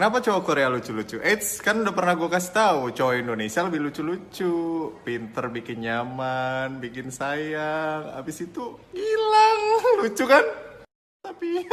Kenapa cowok Korea lucu-lucu? Eits, kan udah pernah gue kasih tahu, cowok Indonesia lebih lucu-lucu, pinter bikin nyaman, bikin sayang, abis itu hilang, lucu kan? Tapi